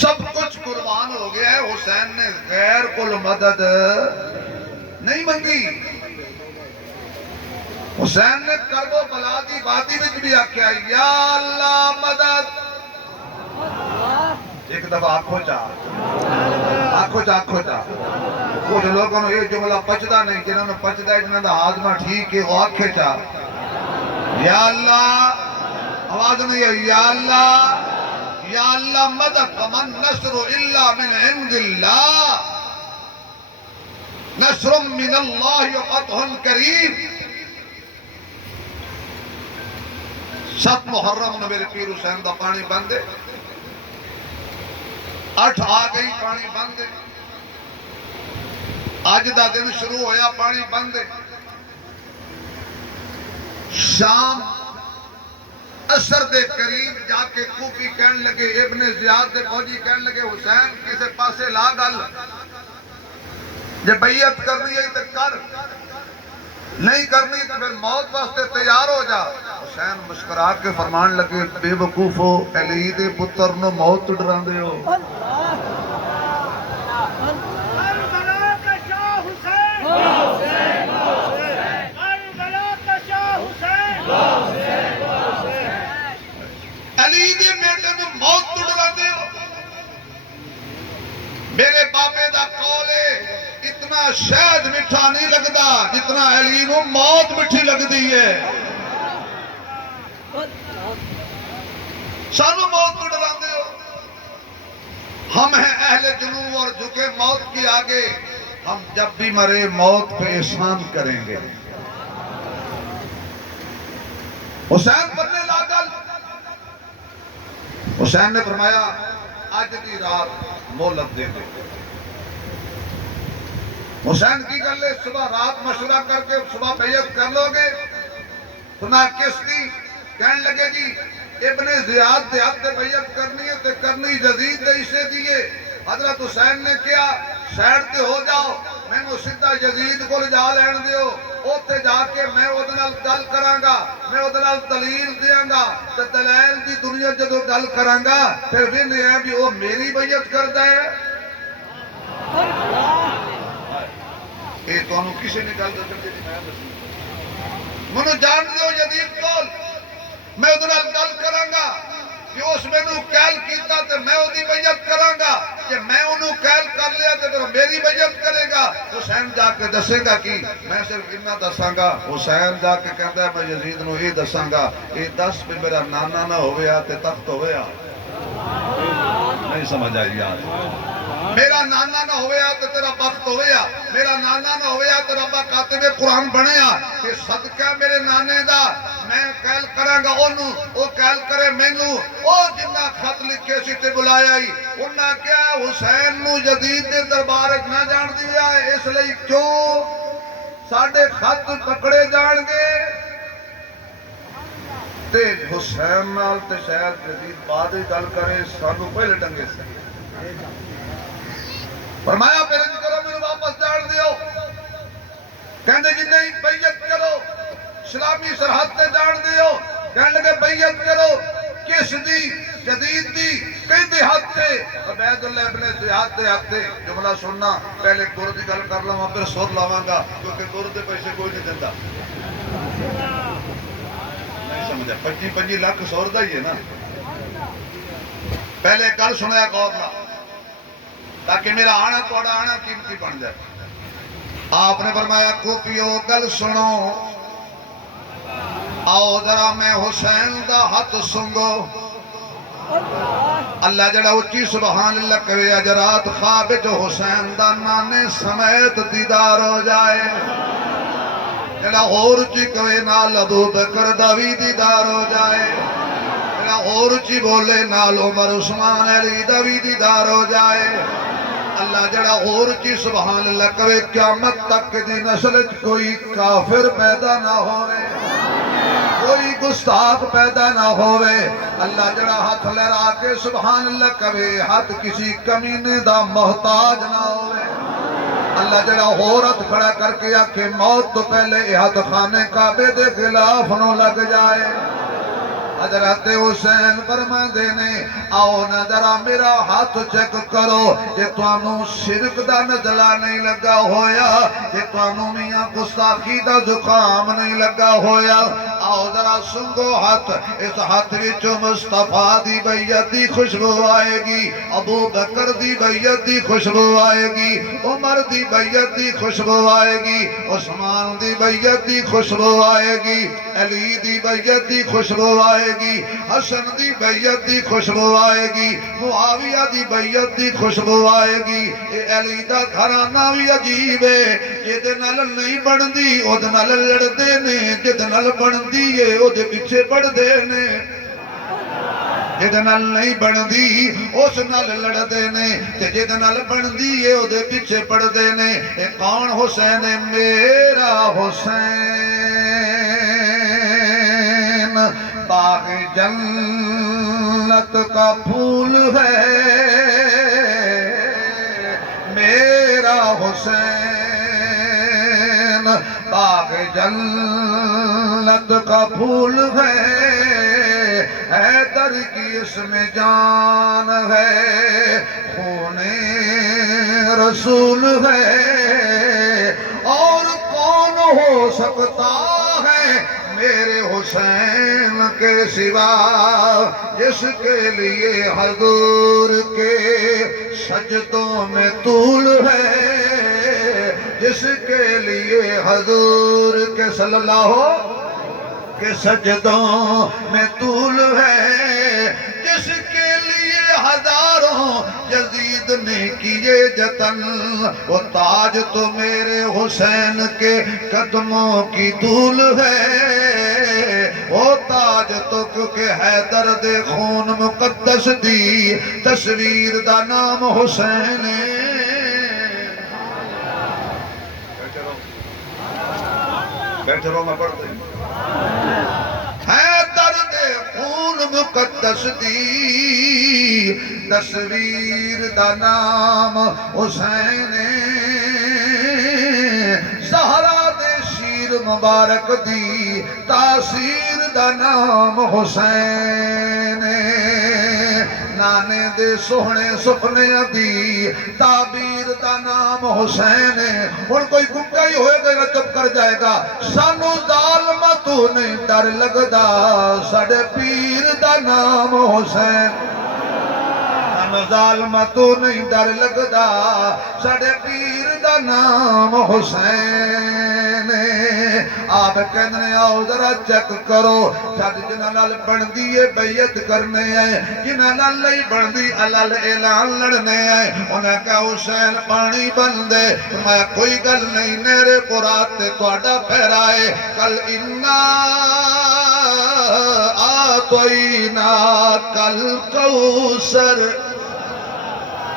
سب کچھ قربان ہو گیا ہے، حسین نے غیر کل مدد نہیں منگی۔ حسین نے کرب و بلا دی وادی وچ بھی آکھیا یا اللہ مدد۔ ایک دفعہ آنکھوں چاہ کچھ لوگوں نے یہ جملہ پچدا نہیں، جنہوں نے پچدا ہے جنہوں نے ہاضمہ ٹھیک ہے وہ آنکھیں چاہ یا اللہ، آواز نہیں ہے یا اللہ مدد، ومن نصر الا من عند اللہ، نصر من اللہ وفتح قریب۔ 7 محرم نے میرے پیر حسین دا پانی بندے، 8 آ گئی پانی بندے، آج دا دن شروع ہویا پانی بندے، شام اثر دے قریب جا کے کوفی کہن لگے، ابن زیاد دے فوجی کہن لگے حسین کسے پاسے لا گل، جب بیعت کرنی ہے تو کر، نہیں کرنی تو پھر موت واسطے تیار ہو جا۔ حسین مسکرا کے فرمان لگے بے وقوفو، علی دے پتر نو موت ڈران دے ہو۔ علی دے بیٹے نو موت ڈران دے ہو۔ میرے بابے دا قول ہے اتنا شہد مٹھا نہیں لگدا جتنا علی نو موت مٹھی لگ دی ہے۔ سانو موت کو ڈران دے ہو۔ ہم ہیں اہل جنوب اور جھکے موت کی آگے، ہم جب بھی مرے موت پہ احسان کریں گے۔ حسین بننے لاگل، حسین نے فرمایا آج دی رات مہلت دے دے۔ حسین کی کر لے صبح رات مشورہ کر کے صبح بیعت کر لو گے؟ فرمایا کس دی؟ کہنے لگے جی ابن زیاد دے حق دے بیعت کرنی ہے تے کرنی یزید دے اسے دیئے۔ حضرت حسین نے کیا سیڈ تے ہو جاؤ، میں نے سدھا یزید کو جا لین دیو، اوتے جا کے میں ادنال گل کرانگا، میں ادنال دلیل دیانگا، تے دلائل دی دنیا جدو گل کرانگا پھر بھی نہیں ہے بھی وہ میری بیعت کردہ ہے۔ اے تو انہوں کسی نے گل دکھر دی میں دسی منو جان دیو یزید کول، میں ادنال گل کرانگا کہ اس میں نو کیل کیتا تے میں ادھی بیعت کرانگا، کہ میں انہوں کیل کر لیا تے پھر میری بیعت کرے گا۔ حسین جا کے دسے گا کی میں صرف اتنا دسانگا۔ حسین جا کے کہتا ہے میں یزید نو یہ دسانگا، یہ دس پہ میرا نانا نہ ہویا تے تخت ہویا۔ نہیں سمجھ آئی یار، میرا نانا نہ ہویا تو تیرا بخت ہویا، میرا نانا نہ ہویا تو ربا کاتب قرآن بنیا کہ صدقہ میرے نانے دا میں کیل کرانگا انہوں، وہ کیل کرے مینوں، او جنہ خط لکھے سی تے بلایا ہی انہاں کیا حسین نو جدید دے دربارک نہ جان دیا ہے، اس لئے کیوں ساڑھے خط پکڑے جان گے تے حسین نال تے شاید جدید بعد گل کرے سانو پہلے ڈنگے سے۔ فرمایا پھر انج کرو میرے واپس جان دیو، کہنے جی نہیں بیعت کرو، اسلامی سرحد تے جان دیو، کہنے لگے بیعت کرو، کس دی جدید دی کئی دی حد تے عبید اللہ ابن زیاد دے حد تے۔ جملہ سننا پہلے گر دی گل کر لوں پھر سور لاوانگا کیونکہ گر دے پیسے کوئی نہیں دیتا، نہیں سمجھا 25 لاکھ سور دا ہی ہے نا۔ پہلے گل سنیا غور نہ تاکہ میرا آنا توڑا آنا قیمتی بن جائے۔ آپ نے فرمایا کوپیو گل سنو، آؤ ذرا میں حسین دا ہاتھ سنگو۔ اللہ جڑا اچھی سبحان اللہ کہے اجرات خواب جو حسین دا نانے سمیت دیدار ہو جائے، جڑا اور اچھی کہے نال ابو بکر دا بھی دیدار ہو جائے، جڑا اور اچھی بولے نال عمر عثمان علی دا بھی دیدار ہو جائے۔ اللہ جڑا اور کی سبحان اللہ کرے قیامت تک دی نسل کوئی کافر پیدا نہ ہوئے، کوئی گستاخ پیدا نہ ہوئے۔ اللہ جڑا ہاتھ لہرا کے سبحان اللہ کرے ہاتھ کسی کمینے دا محتاج نہ ہوئے۔ اللہ جڑا اور ہاتھ کھڑا کر کے آکھے موت تو پہلے ہاتھ خانے کعبے دے خلاف نہ لگ جائے۔ حضرت حسین فرماندے نے آؤ نہ ذرا میرا ہاتھ چیک کرو جے تانوں شرک دا نزلہ نہیں لگا ہویا، جے تانوں میاں گستاخی دا زکام نہیں لگا ہویا، آؤ ذرا سنگو ہاتھ، اس ہاتھ وچ مصطفیٰ دی بیعت دی خوشبو آئے گی، ابو بکر دی بیعت دی خوشبو آئے گی، عمر دی بیعت دی خوشبو آئے گی، عثمان دی بیعت دی خوشبو آئے گی، علی دی بیعت دی خوشبو آئے گی، حسن دی بیعت دی خوشبو آئے گی، معاویہ دی بیعت دی خوشبو آئے گی۔ اے علی دا گھرانہ بھی عجیب ہے، جد نال نہیں بندی او دے نال لڑدے نے، جد نال بندی ہے او دے پیچھے پڑدے نے، جد نال نہیں بندی اس نال لڑدے نے، تے جد نال بندی ہے او دے پیچھے پڑدے نے۔ اے کون حسین ہے؟ میرا حسین باغ جنت کا پھول ہے، میرا حسین باغ جنت کا پھول ہے، حیدر کی اس میں جان ہے، خون رسول ہے، اور کون ہو سکتا ہے میرے حسین کے سوا، جس کے لیے حضور کے سجدوں میں طول ہے، جس کے لیے حضور کے صلی اللہ کے سجدوں میں طول ہے، جس کے لیے ہزاروں یزید نے کیے جتن، وہ تاج تو میرے حسین کے قدموں کی طول ہے، وہ تاج تو کیونکہ حیدر دے خون مقدس دی تصویر دا نام حسین ہے۔ بیٹھے رہو میں پڑھتے ہیں۔ حیدر دے خون مقدس دی تصویر دا نام حسین ہے، زہرا دے شیر مبارک دی تاثیر دا نام حسین ہے، نانے دے سوہنے سپنے دی تعبیر دا نام حسین ہے۔ اور کوئی گنگا ہی ہوئے گا چپ کر جائے گا، سانو ظالمہ تو نہیں ڈر لگدا، ساڑے پیر دا نام حسین، سانو ظالمہ تو نہیں ڈر لگدا، ساڑے پیر دا نام حسین ہے۔ آپ کہنے آؤ ذرا چیک کرو، جد جنہ نال بندی ہے بیعت کرنے ہیں، جنہ نال نہیں بندی علال اعلان لڑنے ہیں، انہیں کہا حسین پانی بندے، میں کوئی گل نہیں نیرے قرآن تے توڑا پھیرائے، کل انا آتوئینا کل کوثر،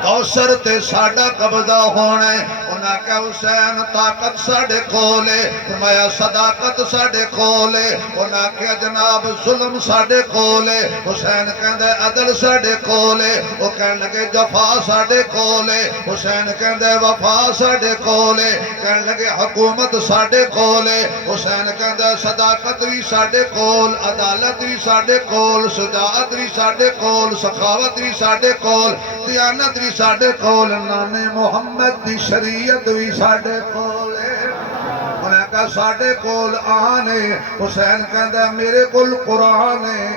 کوثر تے ساڑا قبضہ ہونے، انہاں کہ حسین طاقت ساڑے کھولے، فرمایا صداقت ساڑے کھولے، انہاں کہ جناب ظلم ساڑے کھولے، حسین کہندے عدل ساڑے کھولے، وہ کہنے لگے جفا ساڑے کھولے، حسین کہندے وفا ساڑے کھولے، کہنے لگے حکومت ساڑے کھولے، حسین کہندے صداقت بھی ساڑے کھول، عدالت بھی ساڑے کھول، شجاعت بھی ساڑے کھول، سخاوت بھی ساڑے کھول، دیانت بھی ساڑے کھول، نانے محمد دی شریعت بھی ساڑے کھول، انہیں کہا ساڑے کھول آنے، حسین کہندہ میرے کل قرآن ہے،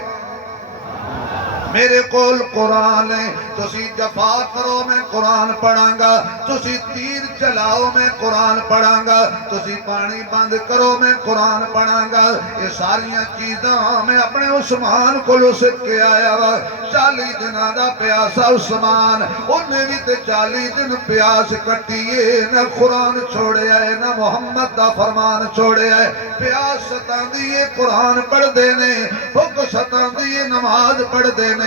میرے کول قرآن ہے، تسی جفا کرو میں قرآن پڑھاں گا، تسی تیر چلاؤ میں قرآن پڑھاں گا، تسی پانی بند کرو میں قرآن پڑھاں گا، یہ ساریاں چیزاں میں اپنے عثمان کو لسک کے آیا ہوا، 40 دنہ دا پیاسا عثمان، انہیں بھی تے 40 دن پیاس کٹیے، نہ قرآن چھوڑے آئے نہ محمد دا فرمان چھوڑے آئے، پیاس ستان دیئے قرآن پڑھ دینے، حق ستان دیئے نماز پڑھ دینے،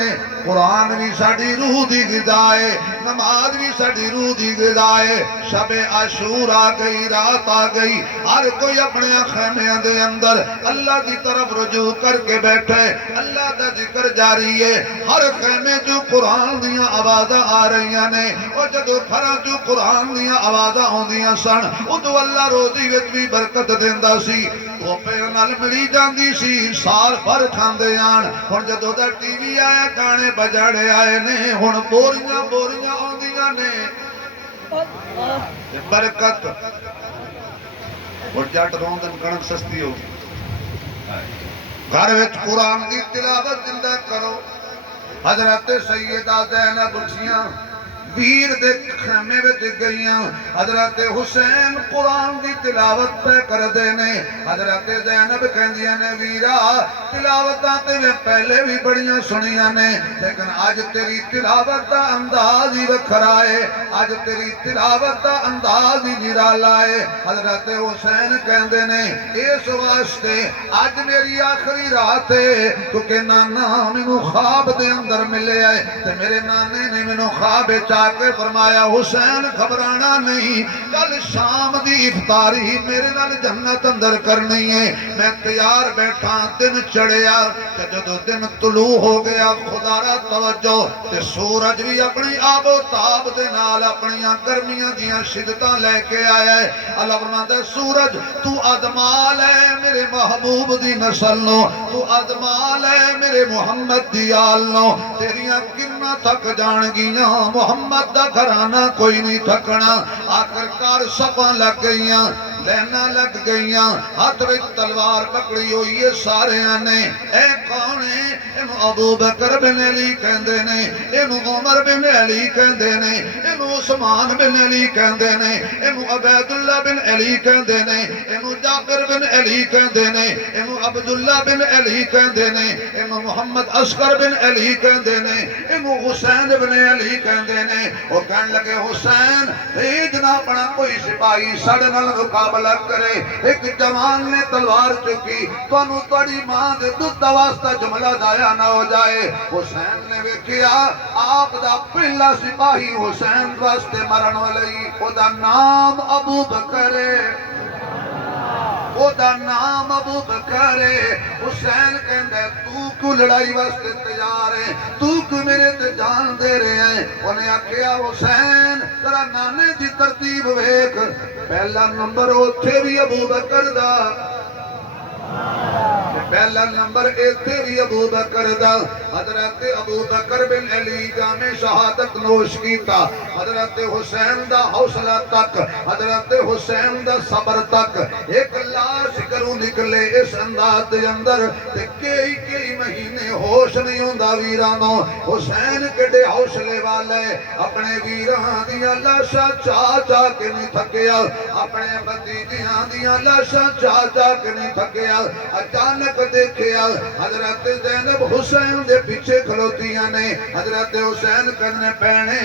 قرآن بھی ساڑی روح دی غذائے، نماز بھی ساڑی روح دی غذائے، شب عاشور آ گئی، رات آ گئی، ہر کوئی اپنے خیمے دے اندر اللہ دی طرف رجوع کر کے بیٹھے، اللہ دا ذکر جاری ہے، ہر خیمے جو قرآن دیاں آوازاں آ رہیاں نے، اور جدو پھرا جو قرآن دیاں آوازاں ہوں دیاں سن، ادو اللہ روزی وچ بھی برکت دیندہ سی، ਧੋਪੇ ਨਾਲ ਮਿਲੀ ਜਾਂਦੀ ਸੀ ਸਾਲ ਭਰ ਖਾਂਦੇ ਆਣ ਹੁਣ ਜਦੋਂ ਦਾ ਟੀਵੀ ਆਇਆ ਗਾਣੇ ਬਜੜ ਆਏ ਨੇ ਹੁਣ ਬੋਰੀਆਂ ਬੋਰੀਆਂ ਆਉਂਦੀਆਂ ਨੇ ਤੇ ਬਰਕਤ ਹੁਣ ਜੱਟ ਰੋਂਦਨ ਕਣਕ ਸਸਤੀ ਹੋ گھر وچ قرآن دی تلاوت زندہ کرو حضرت سیدہ زینب اٹھیاں ویر دے خیمے وچ گئیاں حضرت حسین قرآن دی تلاوت پہ کر دینے حضرت زینب کہندیاں نے ویرا تلاوتاں تے میں پہلے بھی بڑیاں سنیاں نے لیکن آج تیری تلاوت دا انداز ہی وکھرا ہے آج تیری تلاوت دا انداز ہی نرالا ہے حضرت حسین کہندے نے اس واسطے آج میری آخری رات ہے کیونکہ نانا مینوں خواب دے اندر ملے آئے تے میرے نانے نے مینوں خواب چاہ کے فرمایا حسین گھبرانا نہیں کل شام دی افطاری میرے نال جنت اندر کرنی ہے میں تیار بیٹھا دن چڑھیا کہ جدو دن طلوع ہو گیا خدا را توجہ تے سورج بھی اپنی آب و تاب دے نال اپنی گرمیاں دیاں شدتاں لے کے آیا ہے اللہ فرماتا ہے سورج تو ادمال ہے میرے محبوب دی نسل نو تو ادمال ہے میرے محمد دی آل نو تیریاں کنہ تھک جان گیاں محمد دا گھرانہ کوئی نہیں تھکنا آخر کار سفاں لگ گئیاں لینا لگ گئیاں ہاتھ وچ تلوار پکڑی ہوئی ہے سارے آنے اے کون ہے اینو ابو بکر بن علی کہندے نے اینو عمر بن علی کہندے نے اینو عثمان بن علی کہندے نے اینو عبیداللہ بن علی کہندے نے اینو جابر بن علی کہندے نے اینو عبداللہ بن علی کہندے نے اینو محمد اصغر بن علی کہندے نے اینو حسین بن علی کہندے نے وہ کہنے لگے حسین بھیجنا پڑا کوئی سپاہی ساڑھے نال مقابلہ کرے ایک جوان نے تلوار چکی تو انہوں توڑی ماں دے دودھ واسطہ جملہ دایا نہ ہو جائے حسین نے ویکھیا آپ دا پہلا سپاہی حسین واسطے مرن والی او دا نام ابو بکر ہے او دا نام ابو بکر ہے حسین کہندہ ہے تو کو لڑائی واسطے تیار ہے تو کو میرے تے جان دے رہے ہیں انہیں آکھیا حسین ترا نانے دی ترتیب ویک پہلا نمبر اوتھے بھی ابو بکر دا پہلا نمبر ایتھے بھی ابو بکر دا حضرت ابو بکر بن علی جامع شہادت نوش کیتا حضرت حسین دا حوصلہ تک حضرت حسین دا صبر تک ایک لاش کروں نکلے اس انداز دے اندر تے کئی مہینے ہوش نہیں ہوندا ویرانو حسین کڈے حوصلے والے اپنے ویران دیاں لاشاں چاہ کے نہیں تھکیا اپنے بھتیجیاں دیاں لاشاں چاہ کے نہیں تھکیا اچانک دیکھیا حضرت زینب حسین دے پیچھے کھلوتیاں نے حضرت حسین کرنے پہنے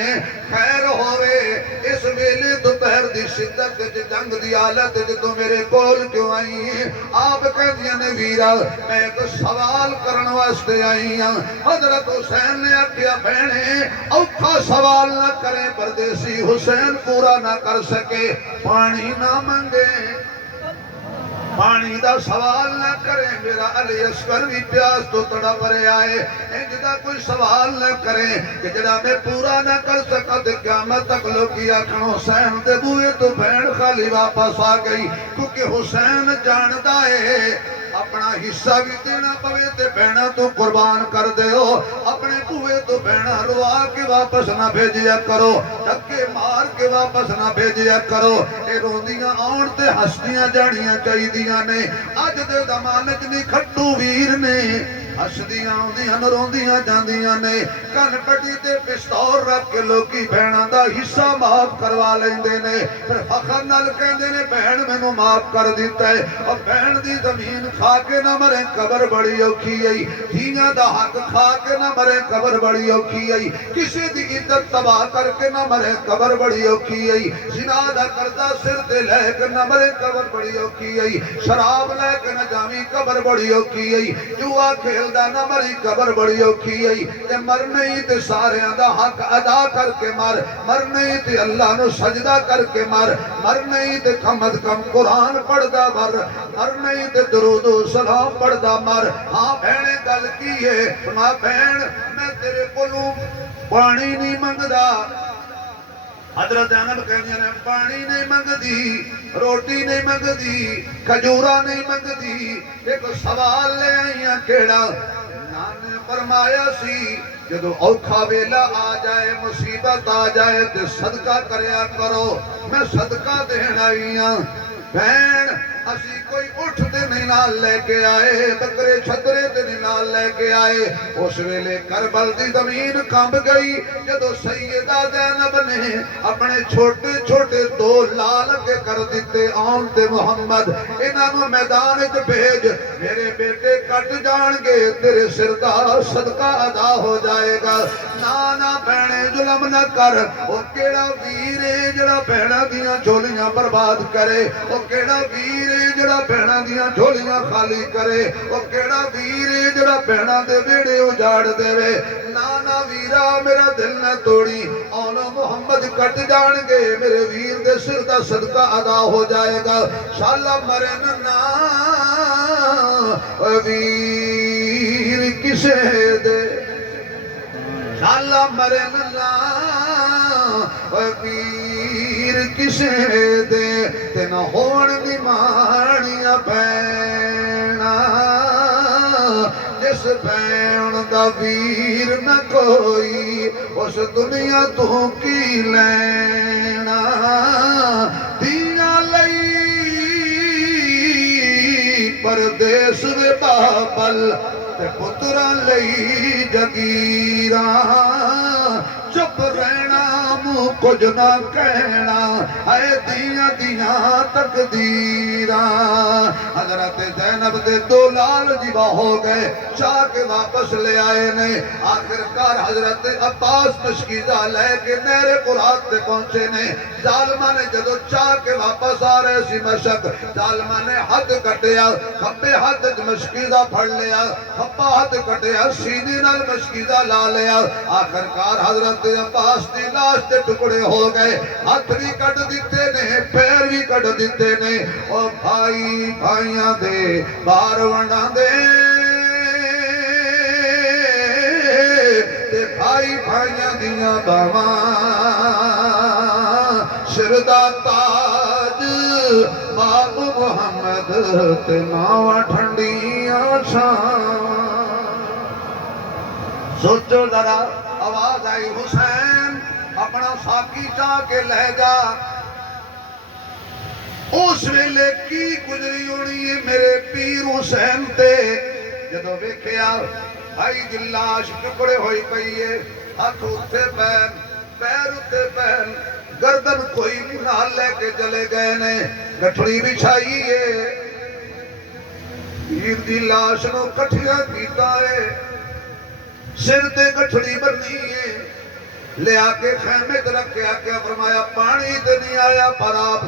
خیر ہوئے اس ویلے دوپہر دی شدت جنگ دی حالت تو میرے کول کیوں آئی آپ کہدیاں نے ویرا میں ایک سوال کرن واسطے آئی ہاں حضرت حسین نے آکھیا بہنے اوکھا سوال نہ کریں پردیسی حسین پورا نہ کر سکے پانی نہ منگے پانی دا سوال نہ کریں میرا علی اصغر بھی پیاس تو تڑپ رہے آئے جدا کوئی سوال نہ کریں کہ جڑا میں پورا نہ کر سکا دے قیامت تک لوگی آکھن حسین دے بوئے تو بہن خالی واپس آ گئی کیونکہ حسین جاندا ہے اپنا حصہ بھی دینا پوے تے بہنا تو قربان کر دے ہو اپنے بوئے تو بہنا روا کے واپس نہ بھیجیا کرو ڈکے مار کے واپس نہ بھیجیا کرو اے روندیاں آن تے ہستیاں جانیاں چاہی دیاں نے آج دے زمانے جنی کھٹو ویر نے ہسدیاں ہوندیاں روندیاں جاندیاں نے کن پٹی تے پستور رکھ کے لوکی بہنا دا حصہ معاف کروا لیندے نے پھر فخر نال کہندے نے بہن مینوں معاف کر دیتا ہے اور بہن دی زمین کھا کے نہ مرے قبر بڑی اوکھی آئی دھیاں دا حق کھا کے نہ مرے قبر بڑی اوکھی آئی کسی دی عزت تباہ کر کے نہ مرے قبر بڑی اوکھی آئی زنا دا قرضہ سر تے لے کے نہ مرے قبر بڑی اوکھی آئی شراب لے کے نہ جامی قبر بڑی اوکھی آئی جوا کھیل دا نہ مری قبر بڑی اوکھی آئی تے مر نہیں تے سارے دا حق ادا کر کے مر نہیں تے اللہ نو سجدہ کر کے مر نہیں تے کم از کم قرآن پڑھ دا مر نہیں تے درود و سلام پڑھ دا مر ہاں بہنے گل کی ہے بہن میں تیرے کولوں پانی نہیں منگدا حضرت زینب کہندیاں نے پانی نہیں منگدی، روٹی نہیں منگدی، کھجورا نہیں منگدی، ایک سوال لے آئیاں کیڑا؟ نان نے فرمایا سی جدو اوکھا ویلا آ جائے، مصیبت آ جائے تے صدقہ کریا کرو، میں صدقہ دین آئی ہاں۔ بہن اسی کوئی اٹھ تے نہیں نال لے کے آئے، بکرے چھترے تے نہیں نال لے کے آئے۔ اس ویلے کربل دی زمین کانپ گئی جدو سیدہ زینب نے اپنے چھوٹے چھوٹے دو لال کے کر دیتے، آن تے محمد انہاں نو میدان وچ بھیج، میرے بیٹے کٹ جان گے، تیرے سر دا صدقہ ادا ہو جائے گا۔ نانا بہنے ظلم نہ کر، او کیڑا ویر ہے جڑا بہناں دیاں جھولیاں برباد کرے، او کیڑا ویر ہے جڑا بہناں دیاں جھولیاں خالی کرے، او کیڑا ویر ہے جڑا بہناں دے بیڑے اجاڑ دے وے۔ نانا ویرا میرا دل نہ توڑی، آنا محمد کٹ جان گے، میرے ویر دے سر دا صدقہ ادا ہو جائے گا۔ شالا مرن نا ویر کسے دے، شالا مرن نا ویر کسے دے، تے نہ ہون دی مانیاں بہنا، جس بہن دا ویر نہ کوئی، اس دنیا تو کی لینا۔ دیاں لئی پردیس وے بابل، تے پتراں لئی جگیراں، چپ رہنا منہ کچھ نہ کہنا، اے دیاں دیاں تقدیراں۔ حضرت زینب دے دو لال جبا ہو گئے، چاہ کے واپس لے آئے نے۔ آخر کار حضرت عباس مشکیزہ لے کے نہر قرات تے پہنچے نے۔ ظالمہ نے جدو چاہ کے واپس آ رہے سی مشک، ظالمہ نے ہاتھ کٹیا، کھبے ہاتھ مشکیزہ پھڑ لیا، کھبا ہاتھ کٹیا، سینے نال مشکیزہ لا لیا۔ آخر کار حضرت عباس دی لاش دے ٹکڑے ہو گئے، ہاتھ بھی کٹ دیتے نے، پیر بھی کٹ دیتے نے۔ او بھائی بھائیاں دے بار ونڈا دے، تے بھائی بھائیاں دیاں باواں، سر دا تاج باب محمد، تے ناواں ٹھنڈیاں چھاواں۔ سوچو ذرا، آواز آئی حسین اپنا ساکی چاہ کے لے جا۔ اس ویلے کی گزری ہونی ہے میرے پیر حسین تے، جدو ویکھیا بھائی دی لاش ٹکڑے ہوئی پئیے، ہاتھ اتے پین، پیر اتے پین، گردن کوئی نال لے کے چلے گئے نے، گٹھڑی بچھائیے، پیر دی لاش نو کٹھیاں کیتا ہے، سر تے گٹھڑی بنی ہے، لے آکے خیمے تے رکھیا، کیا فرمایا پانی تے نہیں آیا، پر آپ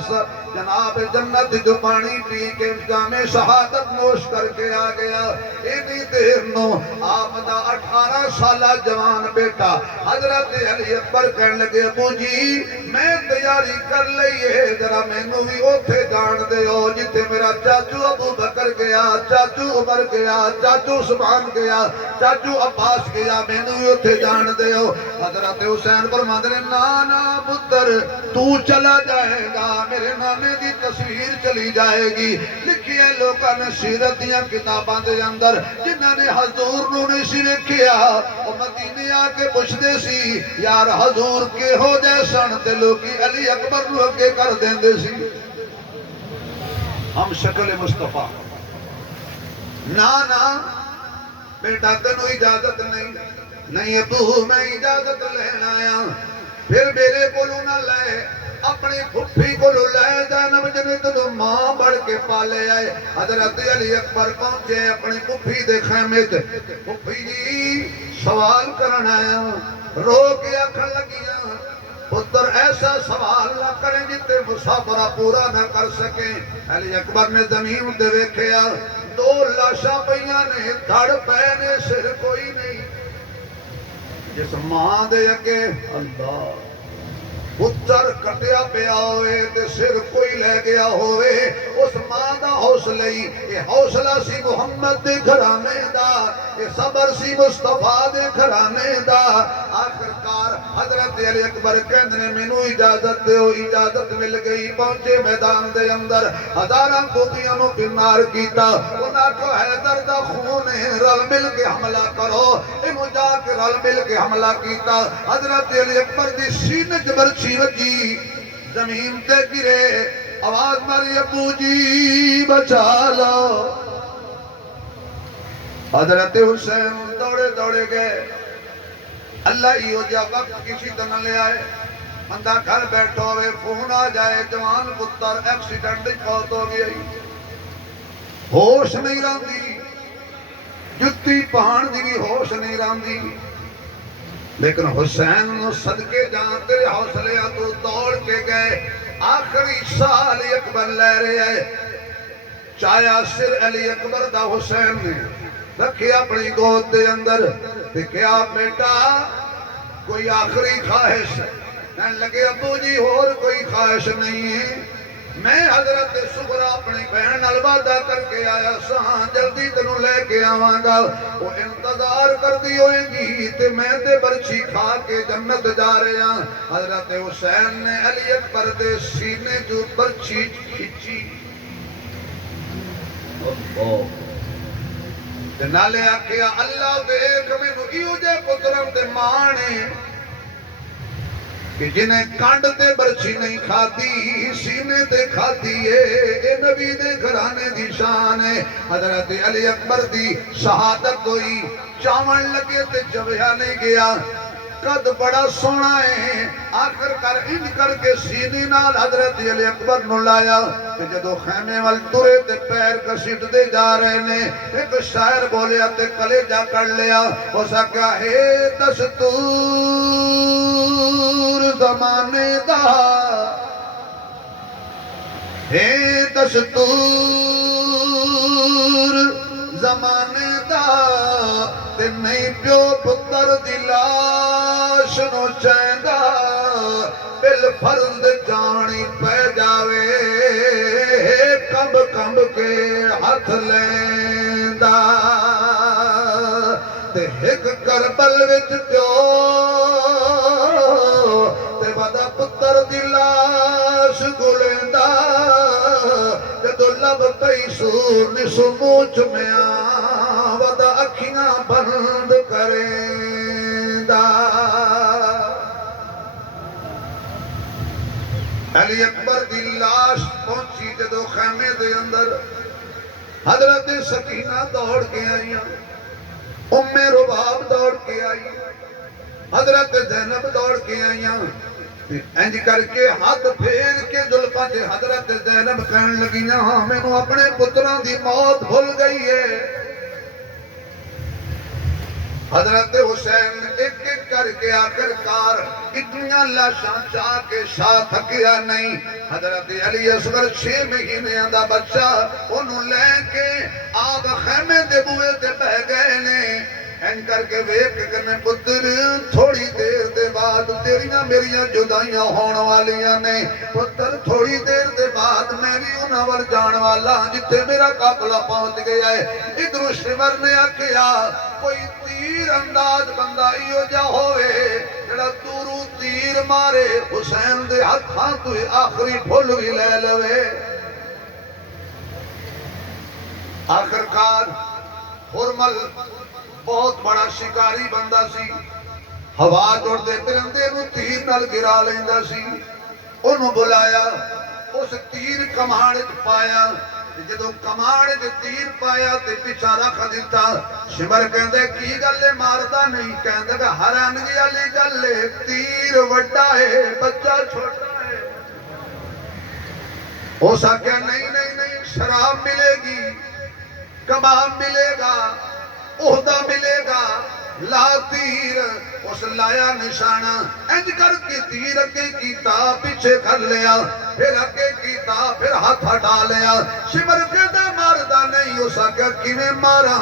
جناب جنت جو پانی پی کے جامع شہادت نوش کر کے آ گیا۔ اتنی دیر نو آپ دا 18 سالہ جوان بیٹا حضرت علی اکبر کہنے لگے، ابو جی میں تیاری کر لئیے، ذرا میں نو بھی اوتھے جان دے ہو، جتے میرا چاچو ابو بکر گیا، چاچو عمر گیا، چاچو عثمان گیا، چاچو عباس گیا، میں نو بھی اوتھے جان دے ہو۔ حضرت حسین فرماتے ہیں نانا پتر تو چلا جائے گا، میرے نانے دی تصویر چلی جائے گی۔ لکھی ہے لوگاں نے سیرت دیاں کتاباں دے اندر، جنہاں نے حضور نو نے سی لکھیا، وہ مدینے آ کے پوچھ دے سی یار حضور کے ہو جائے سن، تے لوگی علی اکبر نو اگے کر دیں دے سی۔ ہم شکل مصطفیٰ نانا بیٹا تنو اجازت نہیں ابو میں اجازت لینا آیا، پھر میرے کولو نہ لے، اپنی پھپھی کولو لے جانب جنے تنو ماں بڑھ کے پالے آئے۔ حضرت علی اکبر پہنچے اپنی پھپھی دے خیمے تے، پھپھی جی سوال کرنا آیا، رو کے آکھن لگیاں پتر ایسا سوال نہ کریں جتے مسافرہ پورا نہ کر سکیں۔ علی اکبر نے زمین دے ویکھیا، دو لاشاں پئیاں نے، دھڑ پے نے، سر کوئی نہیں۔ جس ماں دے اگے اللہ پتر کٹیا پیا ہوئے تے سر کوئی لے گیا ہوئے، اس ماں دا حوصلہ ہی، یہ حوصلہ سی محمد دے گھرانے دا، یہ صبر سی مصطفیٰ دے گھرانے دا، آخرکار حضرت علی اکبر کہندے نے مینوں اجازت دیو، اجازت مل گئی، پہنچے میدان دے اندر، ہزاراں کوتیاں نوں کنار کیتا، انہاں کو حیدر دا خون ہے، رل مل کے حملہ کرو، اینوں جا کے رل مل کے حملہ کیتا، حضرت علی اکبر دی سینے تے برچھی وجی، زمین تے گرے، آواز ماری ابو جی بچا لو، حضرت حسین دوڑے دوڑے گئے، اللہ ہی ہو جا وقت کسی طرح لے آئے، بندہ گھر بیٹھو ہوئے فون آ جائے جوان پتر ایکسیڈنٹ فوت ہو گئی، ہوش نہیں رہندی، جتی پہان دی بھی ہوش نہیں رہندی، لیکن حسین نو صدقے جان تیرے حوصلے تو دوڑ کے گئے، آخری سال علی اکبر لے رہے ہیں، چایا سر علی اکبر دا حسین نے رکھی اپنی گود دے اندر، کیا بیٹا کوئی آخری خواہش، کہنے لگے ابو جی اور کوئی خواہش نہیں ہے، میں حضرت سغرا اپنی بہن نال وعدہ کر کے آیا ساں جلدی تینوں لے کے آواں گا، وہ انتظار کر دی ہوئے گی تے میں تے برچھی کھا کے جنت جا رہے ہیں، حضرت حسین نے علی اکبر دے سینے جو برچھی کھچی، نالے آکھیا اللہ دیکھ مینوں ایو جے پترم تے مانے کہ جنہیں کانڈ تے برچھی نہیں کھاتی سینے تے کھاتی ہے، اے نبی دے گھرانے دی شان ہے، حضرت علی اکبر دی شہادت ہوئی، چاون لگے تے جبیا نہیں گیا، قد بڑا سونا ہے، آخر کر ان کر کے سینی نال حضرت علی اکبر نو لایا، کہ جدو خیمے وال ترے تے پیر کسیٹ دے جا رہے نے، ایک شاعر بولیا تے کلیجہ کر لیا، ہو سکیا ہے دستور زمانے دا، ہے دستور زمانے دا، تے نہیں پیو پتر دی لاش نو چیندا، بالفرض جانی پہ جاوے، کمب کمب کے ہاتھ لیندا، تے ایک کربل وچ پیو تے ودا پتر دی لاش گلیندا، جدو لب کئی سور نسو موچ میں ودا اکھیاں بند کریندا، علی اکبر دی لاش پہنچی جدو خیمے دے اندر، حضرت سکینہ دوڑ کے آئیاں، ام رباب دوڑ کے آئی، حضرت زینب دوڑ کے آئیاں، انج کر کے ہاتھ پھیر کے زلفاں تے حضرت زینب کہن لگیاں ہاں مینوں اپنے پتراں دی موت بھول گئی ہے، حضرت حسین ایک ایک کر کے آخر کار اتنیاں لاشاں چاہ کے شاہ تھکیا نہیں، حضرت علی اصغر 6 مہینے دا بچہ انہوں لے کے آگ خیمے دے بوئے تے بہ گئے نے، این کر کے ویک کرنے پتر تھوڑی دیر دے بعد تیریاں میریاں جدائیاں ہون والیاں نے، پتر تھوڑی دیر دے بعد میں بھی انہاں ور جان والا جتے میرا قافلہ پہنچ گیا ہے، ادھر شمر نے آکھیا کوئی تیر انداز بندہ ایو جا ہوئے جڑا دورو تیر مارے حسین دے ہتھاں تو آخری پھول بھی لے لوے، آخرکار حرمل بہت بڑا شکاری بندہ سی، ہوا جوڑ دے پرندے نو تیر نال گرا لیندا سی، انہوں بلایا، اس تیر کماڑ پایا، جدو کماڑ تیر پایا تے پیچھا رکھ دیتا، شمر کہندے کی گلے ماردا نہیں، کہندے کہ حیرانگی والی گل ہے، تیر وڈا ہے بچہ چھوٹا ہے، ہو سکیا نہیں شراب ملے گی، کباب ملے گا، عہدہ ملے گا، لا تیر، اس لایا نشانہ، انج کر کے تیر اگے کیتا پیچھے کر لیا، پھر اگے کیتا پھر ہاتھ ہٹا لیا، شمر کہتا ماردہ نہیں ہو سکا کیویں مارا،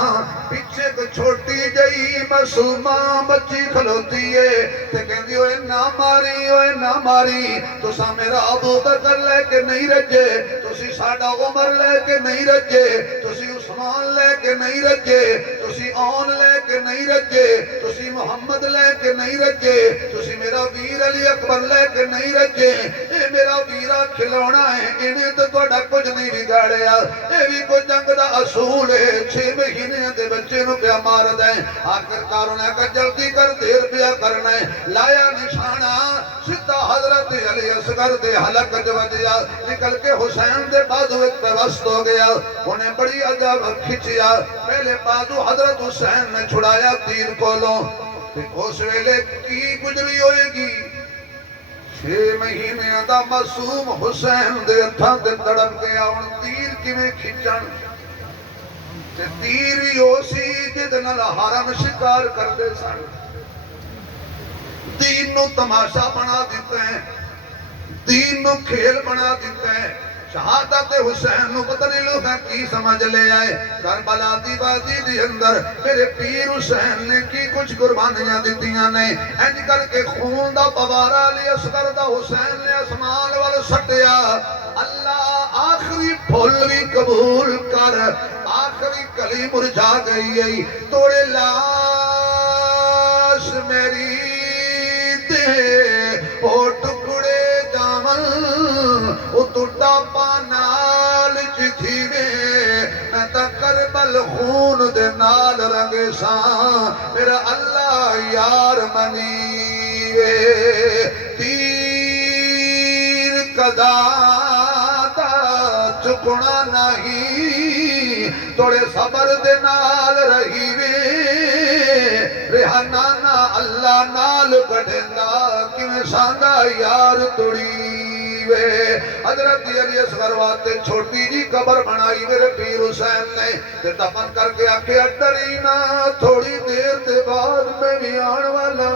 پیچھے کو چھوٹی جئی معصومہ بچی کھلوتی ہے، تے کہندی اوے نہ ماری، تساں میرا ابو بکر لے کے نہیں رجے، تسی ساڈا عمر لے کے نہیں رجے، تسی عثمان لے کے نہیں رجے تسی آن لے کے نہیں رجے تسی محمد لے کے نہیں رجے تسی میرا ویر علی اکبر لے کے نہیں رجے اے میرا ویرا کھلونا ہے انہیں تو توڑا کچھ نہیں بگاڑیا اے بھی کوئی جنگ دا اصول ہے 6 مہینے دے بچے نو پیا مار دیں آخر کارونے کا جلدی کر دیر پیا کرنا ہے لایا نشانہ سدھا حضرت علی اصغر دے حلق جوجیا نکل کے حسین دے بازو ایک پہ وسط ہو گیا انہیں بڑی عجب کھچیا پہلے بازو حضرت حسین نے چھڑایا تیر کو لو اس ویلے کی گجری ہوئے گی 6 مہینے دا معصوم حسین دے ہتھاں تے تڑپ گیا ان تیر کیویں کھچن تے تیر ہی اسی جدے نال حرم شکار کردے سن دین نو تماشا بنا دیتے ہیں دین نو کھیل بنا دیتے ہیں شہادت حسین نو پتہ نہیں لوگاں کی سمجھ لے آئے کربلا دی بازی دی اندر میرے پیر حسین نے کی کچھ قربانیاں دیتیاں نے انج کر کے خون دا پوارا علی اصغر دا حسین نے اسمان وال سٹیا اللہ آخری پھول بھی قبول کر آخری کلی مرجھا گئی ہے توڑے لاش میری او ٹکڑے جامل او ٹوٹا پانال چتھی میں تا کربل خون دے نال رنگے ساں میرا اللہ یار منی تیر قضا دا چکنا نہیں توڑے صبر دے نال رہی ریحانانا اللہ نال کٹھندا کیویں سانگا یار توڑی وے حضرت علی اصغر واسطے چھوٹی جی قبر بنائی میرے پیر حسین نے تے دفن کر کے آکھیا ڈری نہ تھوڑی دیر دے بعد میں بھی آن والا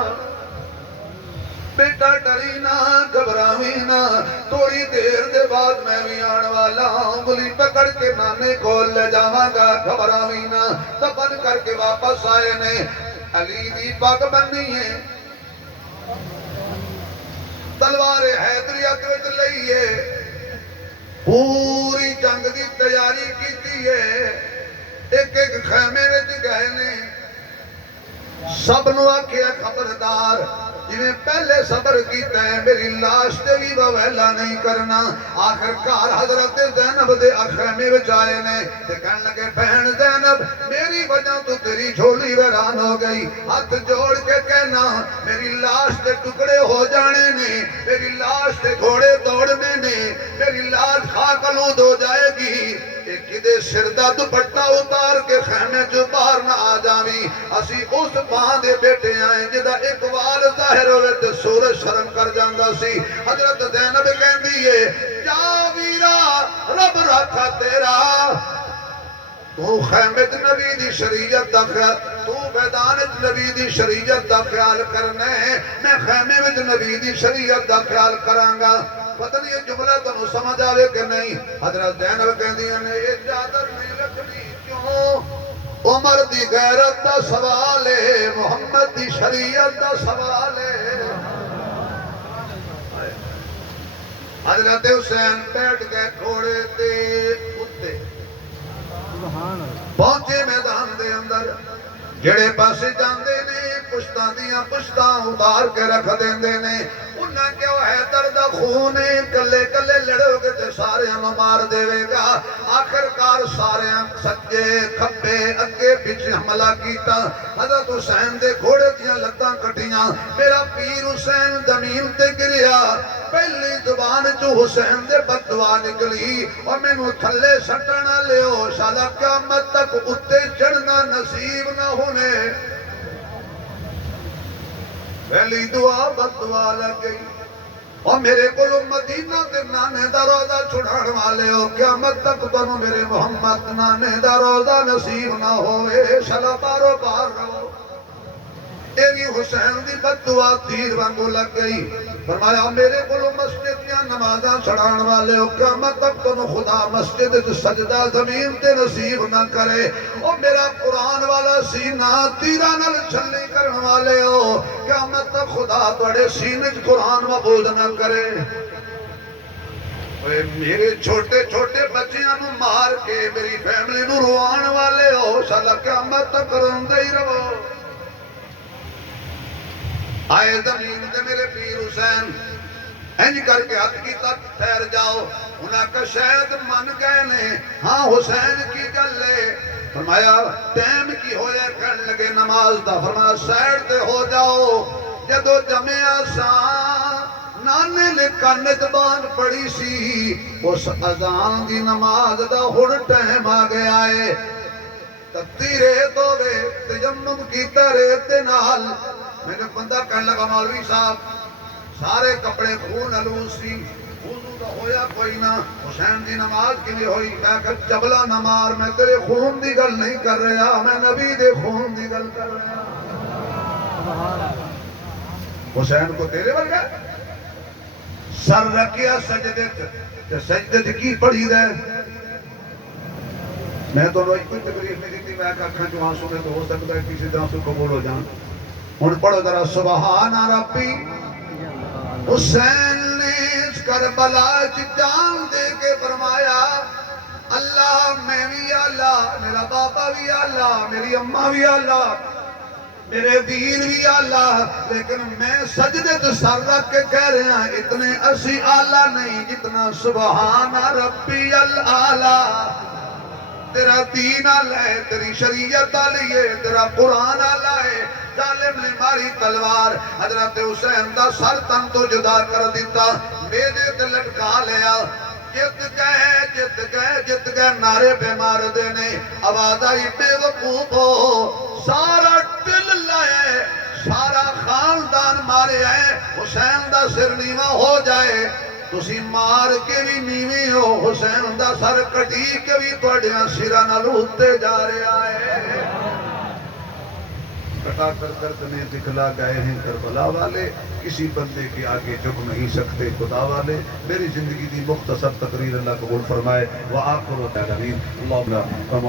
بیٹا ڈری نہ گھبراویں نہ تھوڑی دیر دے بعد میں بھی آن والا انگلی پکڑ کے نانے کو لے جاواں گا گھبراویں نہ دفن کر کے واپس آئے نے علی دی پاک بننی ہے تلوار حیدریت وچ لئیے پوری جنگ دی تیاری کیتی ہے ایک ایک خیمے وچ گئے نے سب نو آکھیا خبردار جنہیں پہلے صبر کیتا ہے میری لاش تے بھی وویلا نہیں کرنا آخرکار حضرت زینب دے خیمے وچ آئے نے تے کہنے لگے بہن زینب میری وجہ تو تیری جھولی ویران ہو گئی ہاتھ جوڑ کے کہنا میری لاش تے ٹکڑے ہو جانے نے میری لاش تے گھوڑے دوڑنے نے میری لاش خاک آلود ہو جائے گی کدے سردہ دوپٹہ اتار کے خیمے جو باہر نہ آ جاویں اسی اس ماں دے بیٹے آئیں جدا اقبال ظاہر ہوئے تے سورج شرم کر جاندا سی حضرت زینب کہندی ہے جا ویرا رب رکھا تیرا تو خیمے نبی دی شریعت دا خیال تو میدان نبی دی شریعت دا خیال کرنا ہے میں خیمے وچ نبی دی شریعت دا خیال کرانگا پتہ نہیں یہ جملہ تنو سمجھ آوے کہ نہیں حضرت زینب کہندیاں نے یہ چادر نہیں لکھنی کیوں عمر دی غیرت دا سوال ہے محمد دی شریعت دا سوال ہے حضرت حسین بیٹھ گئے گھوڑے تے اتے پہنچے میدان دے اندر جڑے پاسے جاندے نے پشتاں دیاں پشتاں اتار کے رکھ دیندے نے انہاں کیوں حیدر دا خون کلے کلے لڑو گے تے سارے ہم مار دے گا آخرکار سارے سجے کھبے اگے پیچھے حملہ کیتا حضرت حسین دے گھوڑے دیاں لتاں کٹیاں میرا پیر حسین زمین تے گریا پہلی زبان جو حسین دے بددعا نکلی اور میں نو تھلے سٹنا لیو شالا قیامت تک اتے چڑھنا نصیب نہ ہونے پہلی دعا بددعا لگ گئی اور میرے کولو مدینہ تے نانے دا روضہ چھڑان والے ہو قیامت تک بنو میرے محمد نانے دا روضہ نصیب نہ ہوئے شالا بارو بار رہو ایوی حسین دی بددعا تیر وانگو لگ گئی فرمایا میرے کولو مسجد یا نمازاں چھڑان والے ہو قیامت تک تو خدا مسجد سجدہ زمین تے نصیب نہ کرے اور میرا قرآن والا سینہ تیرہ نل چھلی کرن والے ہو قیامت تک خدا توڑے سینے قرآن مبود نہ کرے اوے میرے چھوٹے چھوٹے بچیاں نو مار کے میری فیملی نو روان والے ہو شالا قیامت تک روندے ہی رہو آئے زمین دے میرے پیر حسین انج کر کے ہاتھ کی تک ٹھہر جاؤ انہاں کا شاید من گئے نے ہاں حسین کی گل ہے فرمایا ٹائم کی ہویا کرن لگے نماز دا فرمایا سائڈ تے ہو جاؤ جدو جمعہ سان نانے نے کانت بان پڑی سی اس اذان دی نماز دا ہڑ ٹائم آ گیا ہے تتی ریت ہوئے تجمم کیتا ریت دے نال میں نے بندہ کہنے لگا مولوی صاحب سارے کپڑے خون علوز سی وضو دا ہویا کوئی نہ حسین دی نماز کی بھی ہوئی میں کہ جبلا نہ مار میں تیرے خون دی گل نہیں کر رہا میں نبی دے خون دی گل کر رہا حسین کو تیرے بل گئے سر رکھیا سجدت سجدت کی پڑھی دے میں تو روئی کوئی تکلیف نہیں دیتی میں کہ اکھاں جو آنسو میں تو ہو سکتا ہے کسی طرح سے قبول ہو جان ان پڑھو ذرا سبحان ربی حسین نے اس کربلا جان دے کے فرمایا اللہ میں بھی اللہ میرا باپا بھی اللہ میری اماں بھی اللہ میرے ویر بھی اللہ لیکن میں سجدے تو سر رکھ کے کہہ رہے ہیں اتنے اسی آلہ نہیں جتنا سبحان ربی العالی تیرا دین آلہ ہے تیری شریعت آلی ہے تیرا قرآن آلہ ہے ظالم نے ماری تلوار حضرت حسین دا سر تن تو جدا کر دیتا میرے تے لٹکا لیا جت گئے نعرے پہ مار دینے آواز آئی بے وقوف ہو سارا ٹل لائے سارا خاندان مارے آئے حسین دا سر نیواں ہو جائے تسی مار کے بھی نیویں ہو حسین دا سر کٹی کے بھی توڑیاں سرہ نلوتے جا رہے آئے کٹا کر کردنے دکھلا گئے ہیں کربلا والے کسی بندے کے آگے جھک نہیں سکتے خدا والے میری زندگی دی مختصر تقریر اللہ قبول فرمائے وآخر دعوانا اللہم